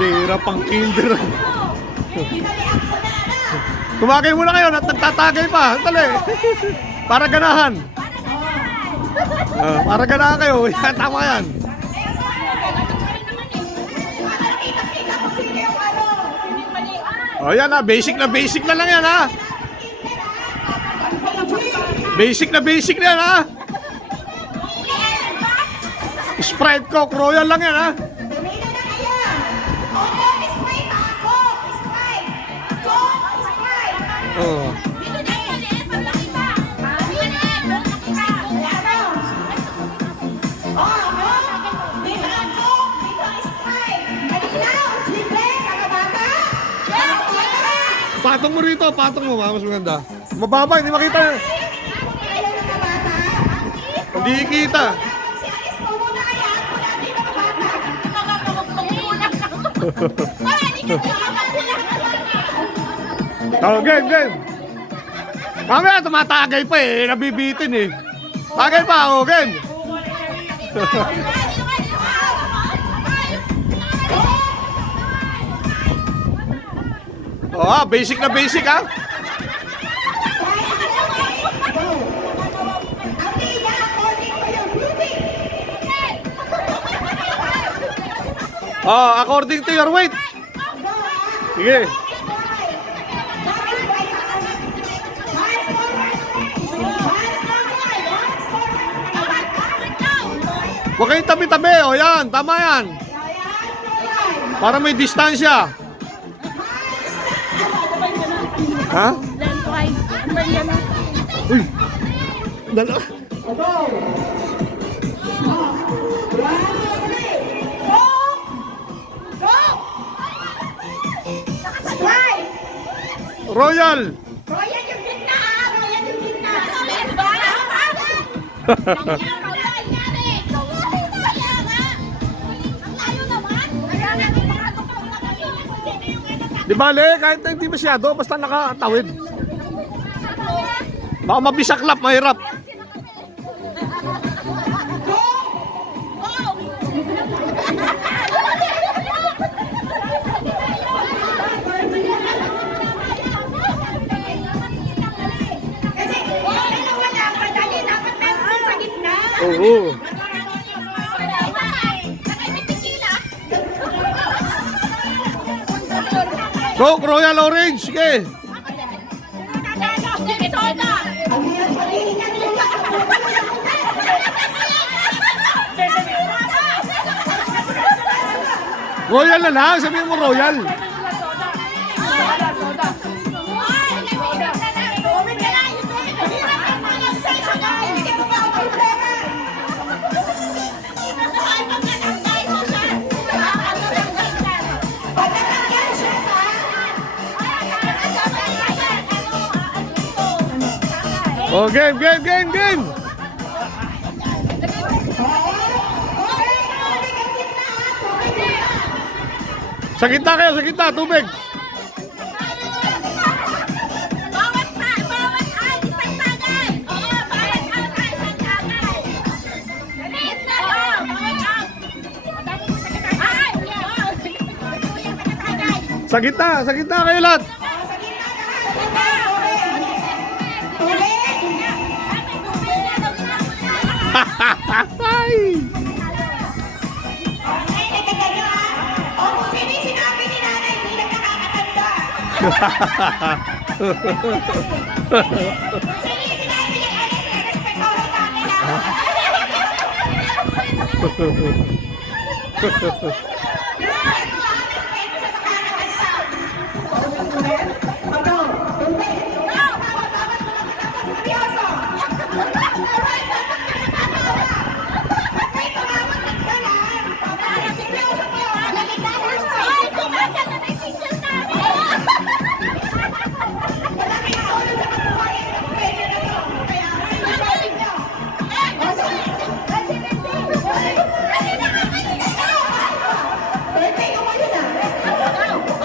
Bira pang kinder. Tumagay muna kayo at nagtatagay pa. Dali. Para ganahan. Para ganahan kayo. Yan, tama yan. Oh, yan ha. Basic na lang yan ha. Basic na yan ha. Sprite Coke Royal lang yan ha. Oh. Patong mo rito, patong mo, mas maganda. Mababa, hindi makita. Hindi kita. Oh, game. Mamaya tumatagay pa eh, nabibitin eh. Tagay pa, oh, game. Oh, basic na basic ha. Oh, according to your weight. Sige. Huwag kayong tabi-tabi. O yan, tama yan. Para may distansya. Ha? Uy. Dala. Royal. Royal yung gitna, Royal yung gitna. Di bale, kahit hindi masyado, basta nakatawid. Baka mabisaklap, mahirap. Oo. Coke Royal Orange, sige. Royal na lang, sabihin mo Royal. Oh, game. Sa gitna, tubig. Sa gitna kayo lahat.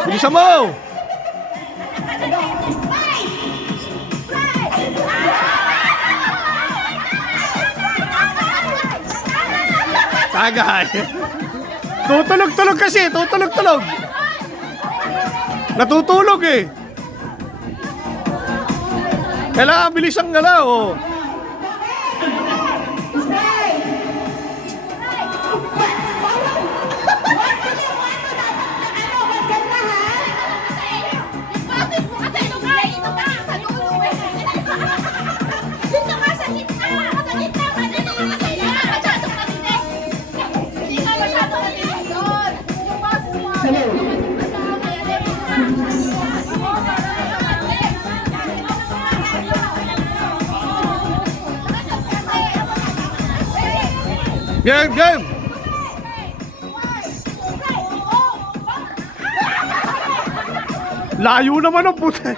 Bisa mo! Tagay! Tutulog-tulog kasi! Tutulog-tulog! Natutulog eh. Kailangan bilis ang galaw. Oh. Game, game. Layo naman ang puti.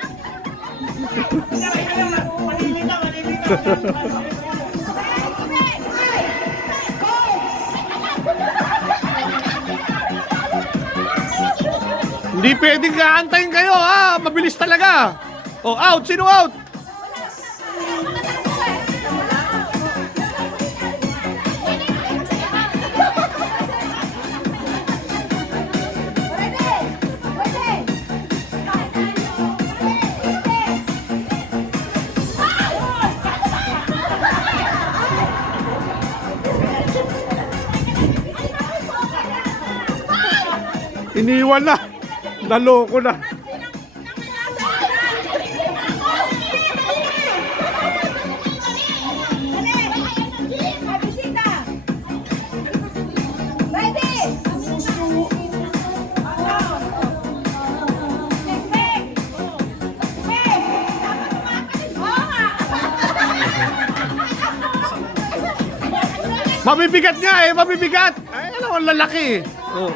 Hindi pwedeng kaantayin kayo ha. Mabilis talaga. Oh, out. Sino out? Iniwan na. Naloko na. Mabibigat nga eh, mabibigat. Ay, ano, ang lalaki. Oh.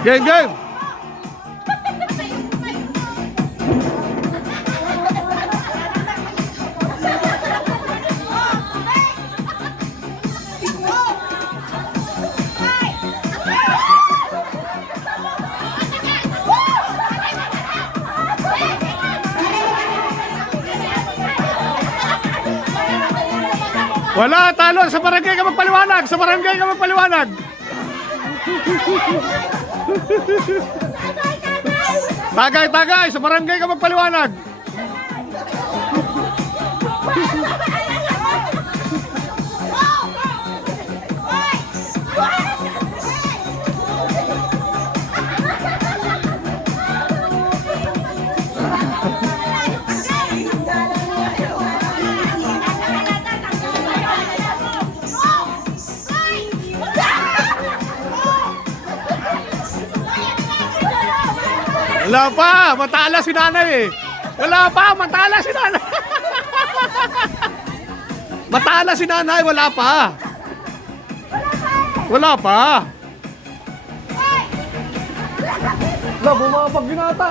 Game, game. Wala, talo. Sa barangay ka magpaliwanag. Sa barangay ka magpaliwanag. Tagay, tagay. Sa barangay ka magpaliwanag. Wala pa, matala si nanay eh. Wala pa, matala si nanay. Matala si nanay, wala pa. Wala pa. Wala, bumabag ginata.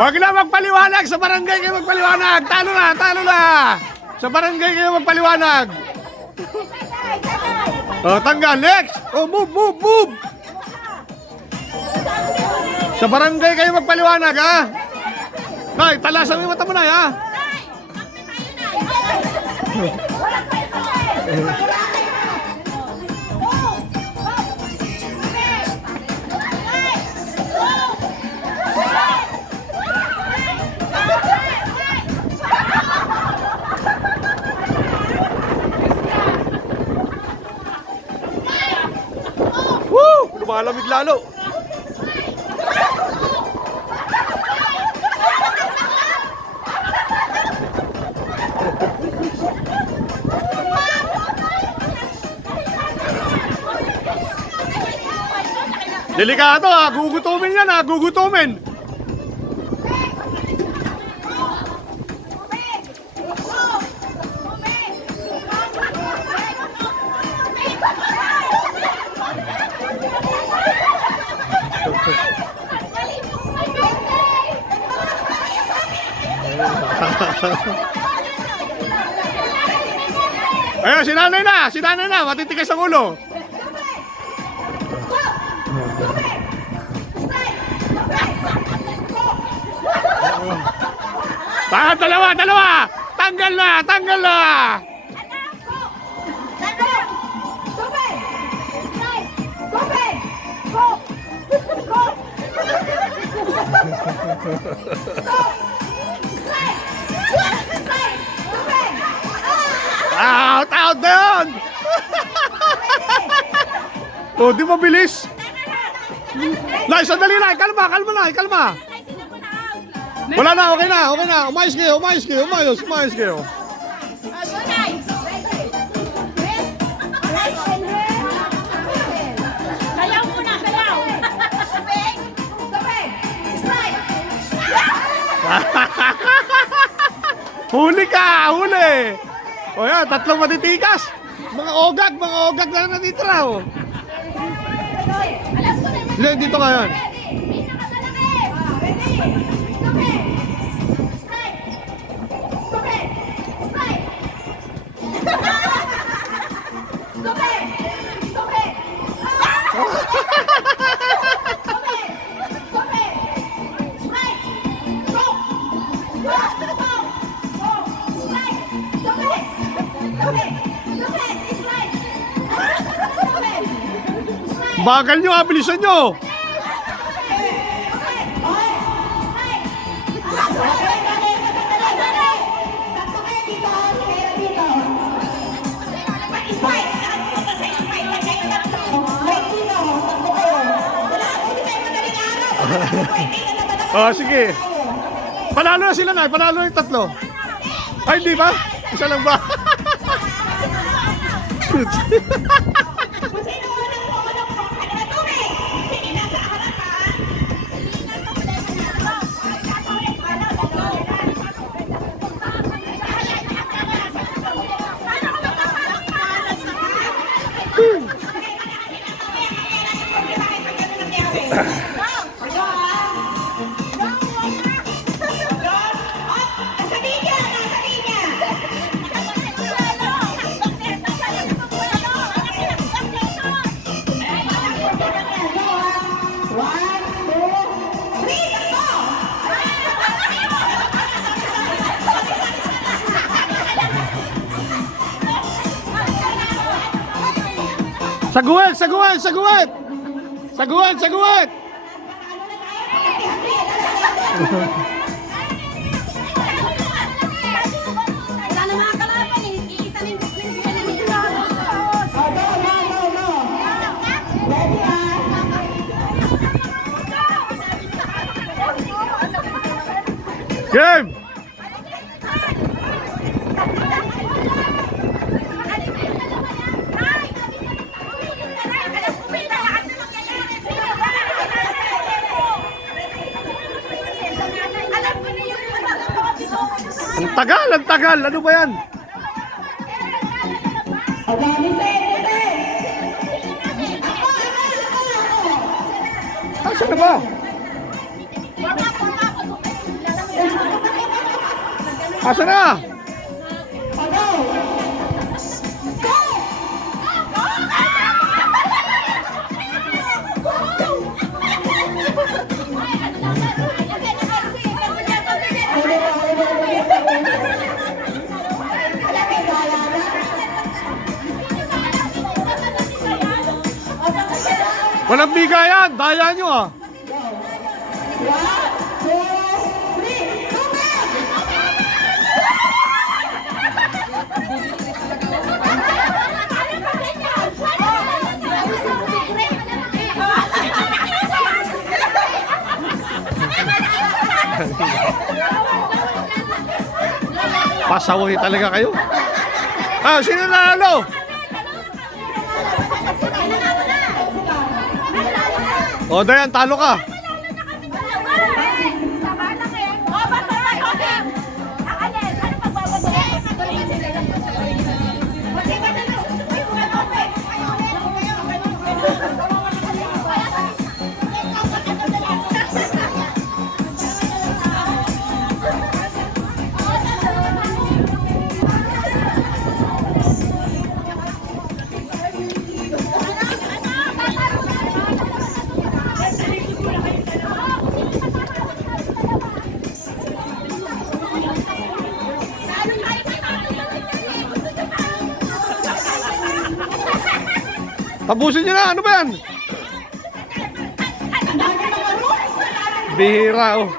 Huwag na magpaliwanag! Sa barangay kayo magpaliwanag! Talo na! Talo na! Sa barangay kayo magpaliwanag! Oh, tanggal! Next! Oh, move! Move! Move! Sa barangay kayo magpaliwanag, ha? Nay, talasan mo yung mata mo, Nay, ha? Woo! Lumalamig lalo. Delikado ha, gugutumin yan ha, gugutumin. Ayun, si nanay na, matitigas ang ulo. Dalawa! Tanggal na! Out na yun! O, di mabilis. Nay, sandali na, kalma. Wala na, okay na. Umayos kayo. Sayaw muna, sayaw. Huli ka, huli. O yan, tatlong matitikas. Mga ogag na natitira. Oh. Hindi, dito nga yan. Bagal nyo, bilisan nyo. Sige. Panalo na sila, Nay. Panalo na yung tatlo. Ay, hindi ba? Isa lang ba? Saguan! Wala na mga kalaban eh. Iisa na yung Game! Ang tagal! Ano ba yan? Asan na ba? Asan na? Walang bigayan! Daya nyo ah! Pasaway talaga kayo. Sino nanalo? O, Dayan, talo ka. Tapusin niyo na, ano ba yan? Bihira, oh.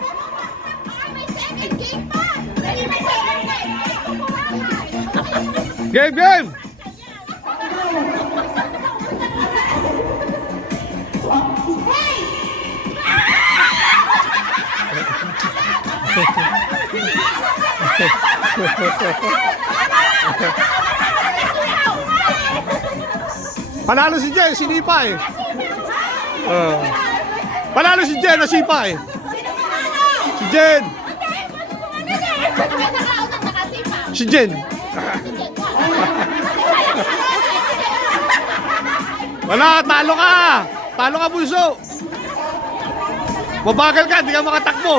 Game, game! Panalo si Jen, sinipa eh. Panalo si Jen, nasipa eh. Si Jen. Si Jen. Wala, talo ka. Talo ka, bunso. Mabagal ka, hindi ka makatakbo.